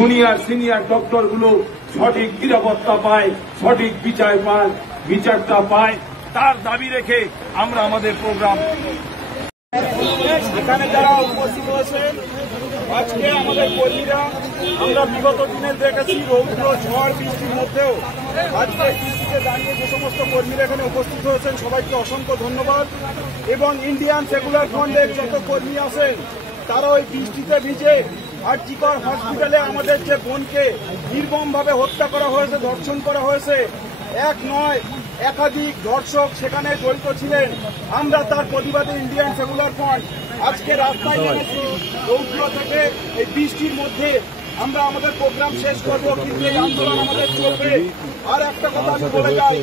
Junior senior ডক্টরগুলো সঠিক নিরাপত্তা পায়, সঠিক বিচারটা পায়, তার দাবি রেখে আমরা আমাদের প্রোগ্রাম। এখানে যারা উপস্থিত হয়েছেন আজকে আমাদের কর্মীরা, আমরা বিগত দিনে দেখেছি রৌদ্র ঝড় বৃষ্টির মধ্যেও আজকে বৃষ্টিতে দাঁড়িয়ে যে সমস্ত কর্মীরা এখানে উপস্থিত হয়েছেন সবাইকে অসংখ্য ধন্যবাদ। এবং ইন্ডিয়ান সেকুলার ফ্রন্টের যত কর্মী আছেন তারা ওই বৃষ্টিতে ভিজে আরজিকর হসপিটালে আমাদের যে বোনকে নির্মমভাবে হত্যা করা হয়েছে, ধর্ষণ করা হয়েছে, এক নয় একাধিক ধর্ষক সেখানে জড়িত ছিলেন। আমরা তার প্রতিবাদে ইন্ডিয়ান সেকুলার ফ্রন্ট আজকে রাস্তায় নেমেছি। রৌদ্র থেকে এই বৃষ্টির মধ্যে আমরা আমাদের প্রোগ্রাম শেষ করব, কিন্তু এই আন্দোলন আমাদের চলবে। আর একটা কথা আমি বলে যাই,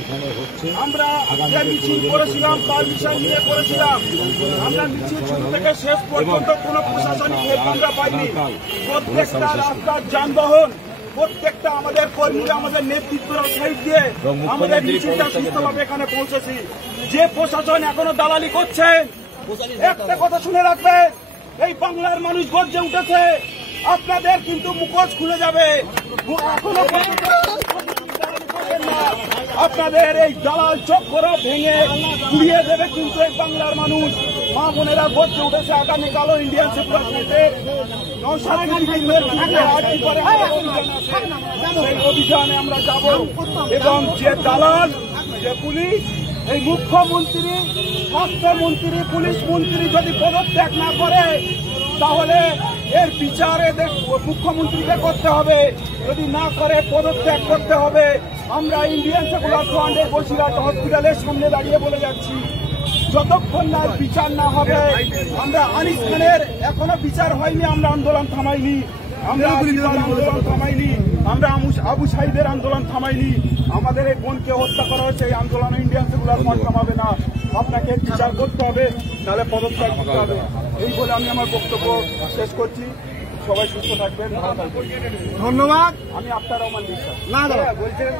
আমরা যে মিছিল করেছিলাম তার বিষয় নিয়ে করেছিলাম। আমরা মিছিল শুরু থেকে শেষ পর্যন্ত কোনো প্রশাসনিক হেল্প আমরা পাইনি। প্রত্যেকটা রাস্তার যানবাহন, প্রত্যেকটা আমাদের কর্মীরা, আমাদের নেতৃত্বরা সাইড দিয়ে আমাদের মিছিলটা সুস্থভাবে এখানে পৌঁছেছি। যে প্রশাসন এখনো দালালি করছেন, একটা কথা শুনে রাখবেন, এই বাংলার মানুষ গর্জে উঠেছে, আপনাদের কিন্তু মুখোশ খুলে যাবে। এখনো আপনাদের এই দালাল চক্র ভেঙে ঘুরিয়ে দেবে কিন্তু এই বাংলার মানুষ। মা বোনেরা গর্জে উঠেছে। আগামীকালও ইন্ডিয়ান সেকুলার ফ্রন্টে অভিযানে আমরা যাব এবং যে দালাল, যে পুলিশ, এই মুখ্যমন্ত্রী, স্বাস্থ্যমন্ত্রী, পুলিশ মন্ত্রী যদি পদত্যাগ না করে তাহলে এর বিচারে মুখ্যমন্ত্রীকে করতে হবে, যদি না করে পদত্যাগ করতে হবে। আমরা ইন্ডিয়ান সেকুলার ফ্রন্টের বসিরহাট হসপিটালের সামনে দাঁড়িয়ে বলে যাচ্ছি, যতক্ষণ না বিচার না হবে, আমরা আনিস খানের এখনো বিচার হয়নি, আমরা আন্দোলন থামাইনি, আমরা আন্দোলন থামাইনি, আমরা আবু সাইদের আন্দোলন থামাইনি। আমাদের এই বোনকে হত্যা করা হয়েছে, এই আন্দোলন ইন্ডিয়ান সেকুলার ফ্রন্ট থামাবে না। আপনাকে বিচার করতে হবে, তাহলে পদত্যাগ করতে হবে। এই বলে আমি আমার বক্তব্য শেষ করছি। সবাই সুস্থ থাকবেন, ধন্যবাদ। আমি আক্তার রহমান বিশ্বাস। না দাদা বলছিলেন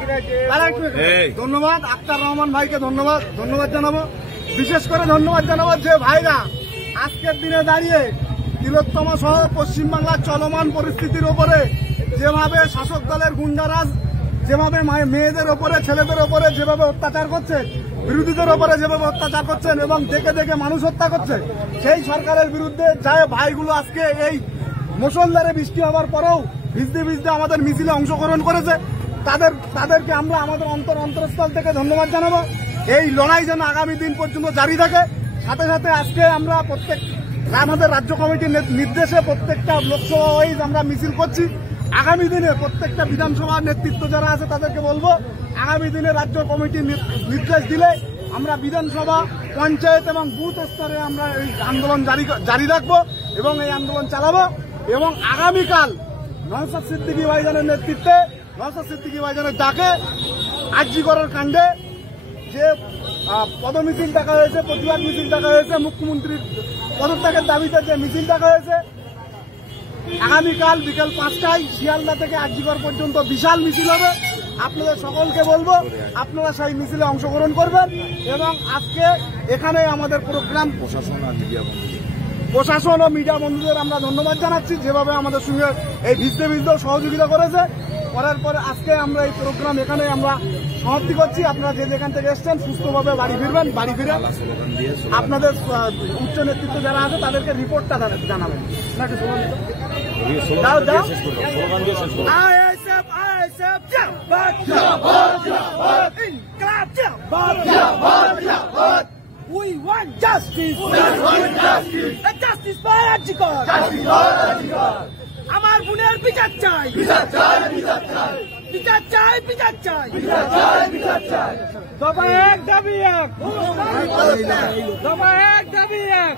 ধন্যবাদ আক্তার রহমান ভাইকে ধন্যবাদ জানাবো। বিশেষ করে ধন্যবাদ জানাবো যে ভাইরা আজকের দিনে দাঁড়িয়ে তিলোত্তমা সহ পশ্চিমবাংলার চলমান পরিস্থিতির ওপরে যেভাবে শাসক দলের গুন্ডারাজ যেভাবে মেয়েদের ওপরে, ছেলেদের ওপরে যেভাবে অত্যাচার করছে, বিরোধীদের ওপরে যেভাবে অত্যাচার করছেন এবং দেখে দেখে মানুষ হত্যা করছে, সেই সরকারের বিরুদ্ধে যায় ভাইগুলো আজকে এই মুষলধারে বৃষ্টি হওয়ার পরেও ভিজতে ভিজতে আমাদের মিছিলে অংশগ্রহণ করেছে। তাদেরকে আমরা আমাদের অন্তরস্থল থেকে ধন্যবাদ জানাবো। এই লড়াই যেন আগামী দিন পর্যন্ত জারি থাকে। সাথে সাথে আজকে আমরা আমাদের রাজ্য কমিটির নির্দেশে প্রত্যেকটা লোকসভা ওয়াইজ আমরা মিছিল করছি। আগামী দিনে প্রত্যেকটা বিধানসভার নেতৃত্ব যারা আছে তাদেরকে বলবো, আগামী দিনে রাজ্য কমিটি নির্দেশ দিলে আমরা বিধানসভা, পঞ্চায়েত এবং বুথ স্তরে আমরা এই আন্দোলন জারি রাখবো এবং এই আন্দোলন চালাবো। এবং আগামীকাল নওশাদ সিদ্দিকী ভাইজানের নেতৃত্বে, নওশাদ সিদ্দিকী ভাইজানের ডাকে আরজিকরের কাণ্ডে যে পদমিছিল ডাকা হয়েছে, প্রতিবাদ মিছিল ডাকা হয়েছে, মুখ্যমন্ত্রীর পদত্যাগের দাবিতে যে মিছিল ডাকা হয়েছে, আগামীকাল বিকেল 5টায় শিয়ালদা থেকে আরজিকর পর্যন্ত বিশাল মিছিল হবে। আপনাদের সকলকে বলবো আপনারা সেই মিছিলে অংশগ্রহণ করবেন। এবং আজকে এখানে আমাদের প্রোগ্রাম প্রশাসন ও মিডিয়া বন্ধুদের আমরা ধন্যবাদ জানাচ্ছি, যেভাবে আমাদের সঙ্গে এই ভিজতেও সহযোগিতা করেছে। করার পরে আজকে আমরা এই প্রোগ্রাম এখানে আমরা সমাপ্তি করছি। আপনারা যে যেখান থেকে এসছেন সুস্থভাবে বাড়ি ফিরবেন। বাড়ি ফিরে আপনাদের উচ্চ নেতৃত্ব যারা আছে তাদেরকে রিপোর্টটা জানাবেন। We want justice. Justice for Arjikor. আমার বোনের বিচার চাই, বিচার চাই। দফা 1 দাবি 1, দফা 1 দাবি 1।